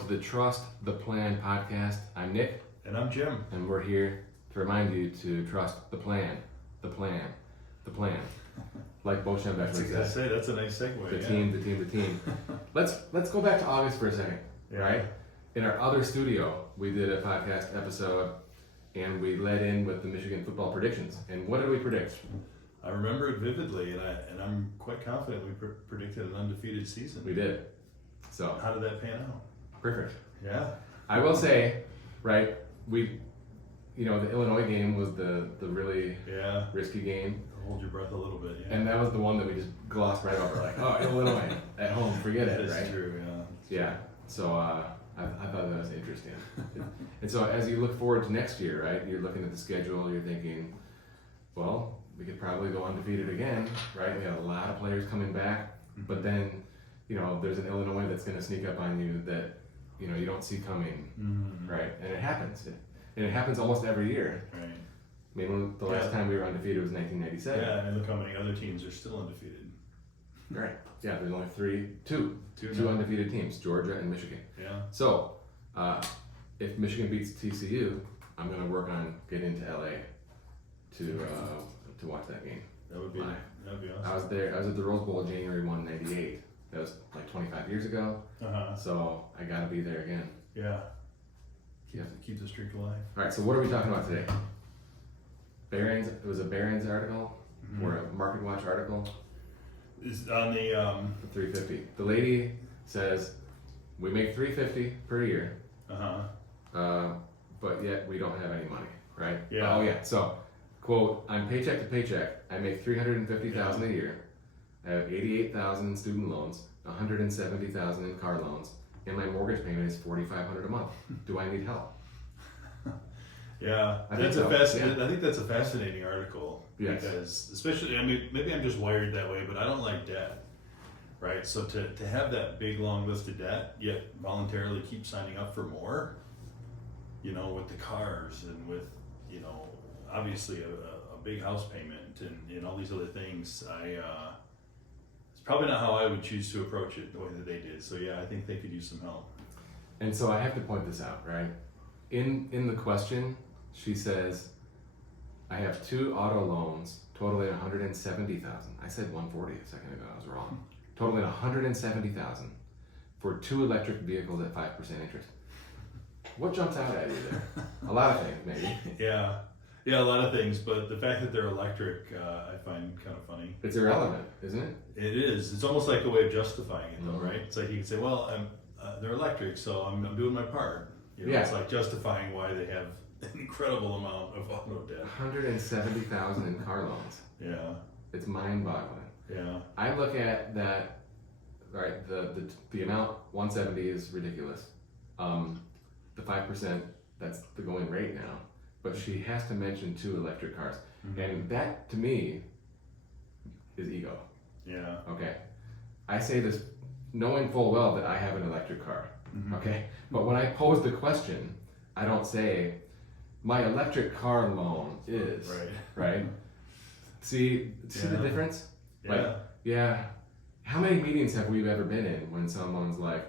to the Trust the Plan podcast. I'm Nick. And I'm Jim. And we're here to remind you to trust the plan, the plan, the plan. Like Bo Schembechler said. That's a nice segue. The team. Let's go back to August for a second, right? In our other studio, we did a podcast episode and we led in with the Michigan football predictions. And what did we predict? I remember it vividly, and I'm quite confident we predicted an undefeated season. We did. So how did that pan out? Perfect. Yeah. I will say, right, the Illinois game was the really risky game. Hold your breath a little bit, yeah. And that was the one that we just glossed right over, like, oh, Illinois at home, forget it, right? That's true, yeah. Yeah, so I thought that was interesting. And so as you look forward to next year, right, you're looking at the schedule, you're thinking, well, we could probably go undefeated again, right? We have a lot of players coming back, but then, there's an Illinois that's going to sneak up on you that, you don't see coming, right? And it happens. And it happens almost every year. Right. I mean, the last time we were undefeated was 1997. Yeah, and look how many other teams are still undefeated. Right. Yeah, there's only two undefeated teams, Georgia and Michigan. Yeah. So, if Michigan beats TCU, I'm going to work on getting to LA to watch that game. That'd be awesome. I was at the Rose Bowl January 1, 98. That was like 25 years ago. So I got to be there again. Yeah. Keep the streak alive. All right. So what are we talking about today? Barron's. It was a Barron's article or a Market Watch article. Is on the 350. The lady says we make $350 per year. But yet we don't have any money, right? Yeah. Oh yeah. So, quote: I'm paycheck to paycheck. I make $350,000 a year. I have $88,000 in student loans, $170,000 in car loans, and my mortgage payment is $4,500 a month. Do I need help? Yeah, I think that's a fascinating article. Yes. Because especially, maybe I'm just wired that way, but I don't like debt, right? So to have that big long list of debt, yet voluntarily keep signing up for more, with the cars and with, obviously a big house payment and all these other things, it's probably not how I would choose to approach it the way that they did. So yeah, I think they could use some help. And so I have to point this out, right? In the question, she says, I have 2 auto loans totaling $170,000. I said $140 a second ago, I was wrong. Totaling $170,000 for 2 electric vehicles at 5% interest. What jumps out at you there? A lot of things, maybe. Yeah, a lot of things, but the fact that they're electric, I find kind of funny. It's irrelevant, isn't it? It is. It's almost like a way of justifying it, though, right? It's like you can say, well, they're electric, so I'm doing my part. It's like justifying why they have an incredible amount of auto debt. $170,000 in car loans. Yeah. It's mind-boggling. Yeah. I look at that, right, the amount, 170 is ridiculous. The 5%, that's the going rate now. But she has to mention 2 electric cars. And that, to me, is ego. Yeah. Okay. I say this knowing full well that I have an electric car. Okay. But when I pose the question, I don't say, my electric car loan is, right? See the difference? Yeah. How many meetings have we ever been in when someone's like,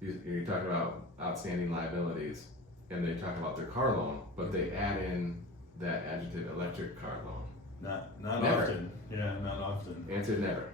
you're talking about outstanding liabilities, and they talk about their car loan, but they add in that adjective, electric car loan. Not Never. often. Yeah, not often. Answer never.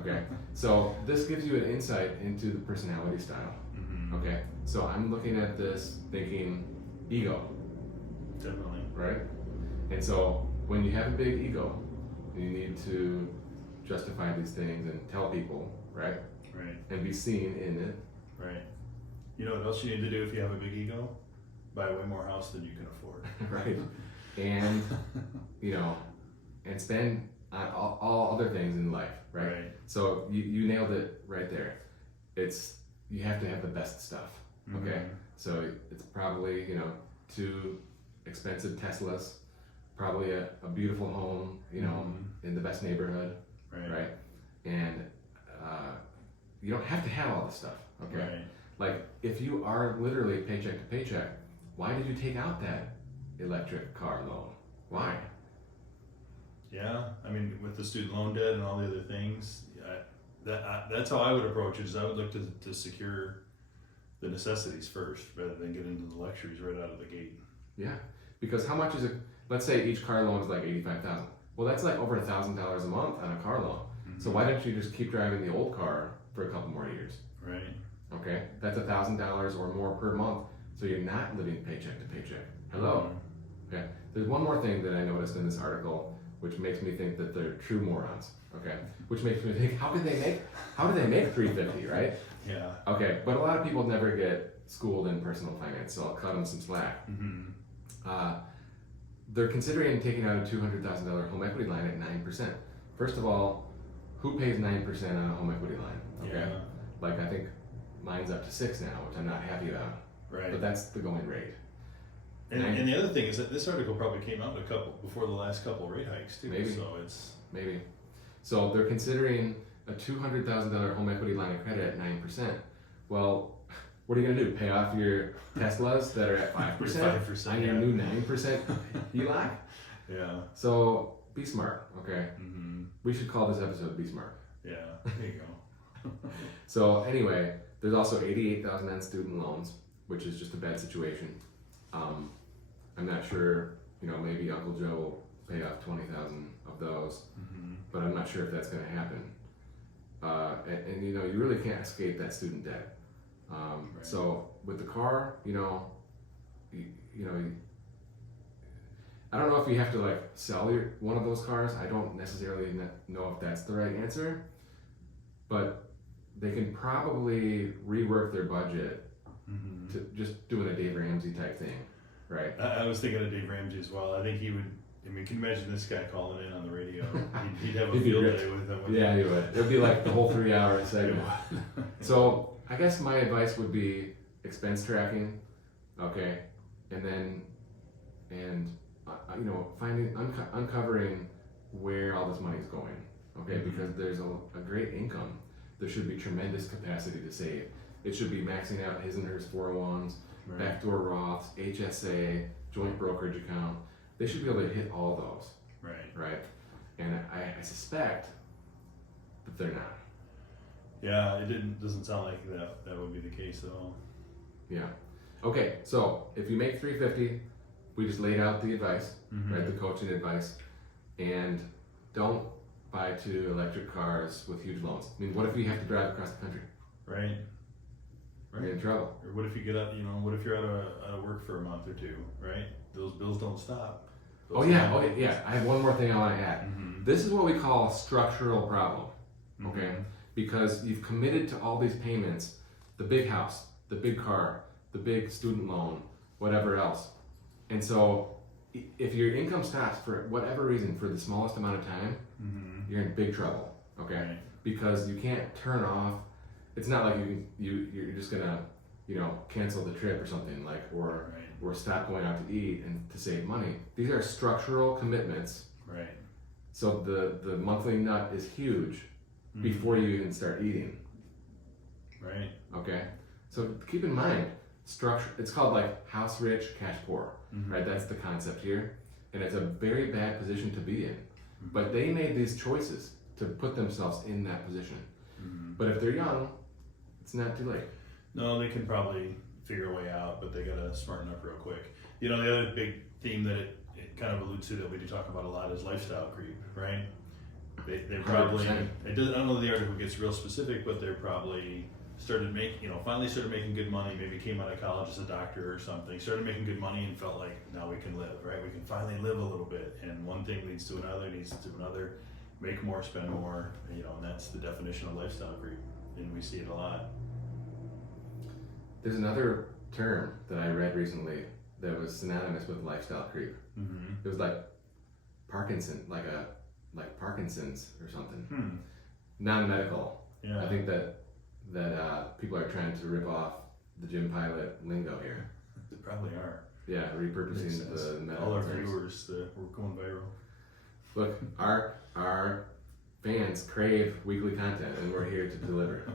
Okay. So this gives you an insight into the personality style. Okay. So I'm looking at this thinking ego. Definitely. Right? And so when you have a big ego, you need to justify these things and tell people, right? Right. And be seen in it. Right. You know what else you need to do if you have a big ego? Buy way more house than you can afford. Right. And, and spend on all other things in life, right? So you nailed it right there. You have to have the best stuff, okay? So it's probably, 2 expensive Teslas, probably a beautiful home, in the best neighborhood, right? And you don't have to have all this stuff, okay? Right. Like, if you are literally paycheck to paycheck, why did you take out that electric car loan? Why? Yeah, with the student loan debt and all the other things, that's how I would approach it. Is I would look to secure the necessities first rather than get into the luxuries right out of the gate. Yeah, because how much is it? Let's say each car loan is like $85,000. Well, that's like over $1,000 a month on a car loan. Mm-hmm. So why don't you just keep driving the old car for a couple more years? Right. Okay, that's $1,000 or more per month. So you're not living paycheck to paycheck. Hello. Mm-hmm. Okay. There's one more thing that I noticed in this article, which makes me think that they're true morons. Okay. Which makes me think, how do they make $350, right? Yeah. Okay, but a lot of people never get schooled in personal finance, so I'll cut them some slack. Mm-hmm. They're considering taking out a $200,000 home equity line at 9%. First of all, who pays 9% on a home equity line? Okay, Yeah. like I think mine's up to 6 now, which I'm not happy about. Right. But that's the going rate. And the other thing is that this article probably came out before the last couple rate hikes too. Maybe. So it's Maybe. So they're considering a $200,000 home equity line of credit at 9%. Well, what are you gonna do? Pay off your Teslas that are at 5%, 5%, on your yeah. new 9% HELOC? Yeah. So be smart, okay? Mm-hmm. We should call this episode "Be Smart." Yeah. There you go. So anyway, there's also $88,000 on student loans, which is just a bad situation. I'm not sure, maybe Uncle Joe will pay off 20,000 of those, Mm-hmm. but I'm not sure if that's going to happen. And you really can't escape that student debt. Right. So with the car, I don't know if you have to like sell one of those cars. I don't necessarily know if that's the right answer, but they can probably rework their budget Mm-hmm. to just doing a Dave Ramsey type thing, right? I was thinking of Dave Ramsey as well. I think he would. I mean, can you imagine this guy calling in on the radio? He'd have a He'd be field rich. day with him. Yeah, you would. It'd be like the whole 3-hour segment. So I guess my advice would be expense tracking, okay, and uncovering where all this money is going, okay, Mm-hmm. because there's a great income. There should be tremendous capacity to save. It should be maxing out his and hers 401s, Right. backdoor Roths, HSA, joint brokerage account. They should be able to hit all those, Right. right? And I suspect that they're not. Yeah, it doesn't sound like that would be the case at all. Yeah. Okay, so if you make $350, we just laid out the advice, Mm-hmm. right? The coaching advice, and don't buy 2 electric cars with huge loans. I mean, what if you have to drive across the country? Right. You're in trouble. Or what if you get out? What if you're out of work for a month or two? Right. Those bills don't stop. Oh yeah. I have one more thing I want to add. Mm-hmm. This is what we call a structural problem. Okay, Mm-hmm. because you've committed to all these payments, the big house, the big car, the big student loan, whatever else. And so if your income stops for whatever reason for the smallest amount of time, Mm-hmm. you're in big trouble, okay? Right. Because you can't turn off, it's not like you're just gonna, cancel the trip or something or stop going out to eat and to save money. These are structural commitments. Right. So the monthly nut is huge Mm-hmm. before you even start eating. Right. Okay, so keep in mind structure. It's called like house rich, cash poor, Mm-hmm. right? That's the concept here, and it's a very bad position to be in. Mm-hmm. But they made these choices to put themselves in that position. Mm-hmm. But if they're young, it's not too late. No, they can probably figure a way out, but they gotta smarten up real quick. The other big theme that it kind of alludes to that we do talk about a lot is lifestyle creep, right? They probably 100%. I don't know the article gets real specific, but they're probably finally started making good money, maybe came out of college as a doctor or something, started making good money and felt like now we can live, right? We can finally live a little bit, and one thing leads to another, make more, spend more, and that's the definition of lifestyle creep, and we see it a lot. There's another term that I read recently that was synonymous with lifestyle creep. Mm-hmm. It was like Parkinson, like Parkinson's or something. Non-medical. Yeah. I think that people are trying to rip off the Jim Pilat lingo here. They probably are. Yeah, Makes repurposing sense. the medical All our terms. viewers, we're going viral. Look, our fans crave weekly content, and we're here to deliver.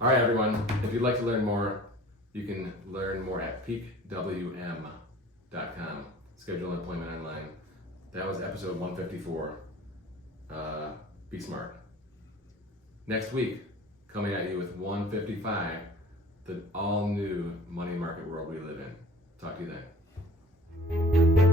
All right, everyone. If you'd like to learn more, you can learn more at peakwm.com. Schedule employment online. That was episode 154. Be smart. Next week, coming at you with 155. the all new money market world we live in. Talk to you then.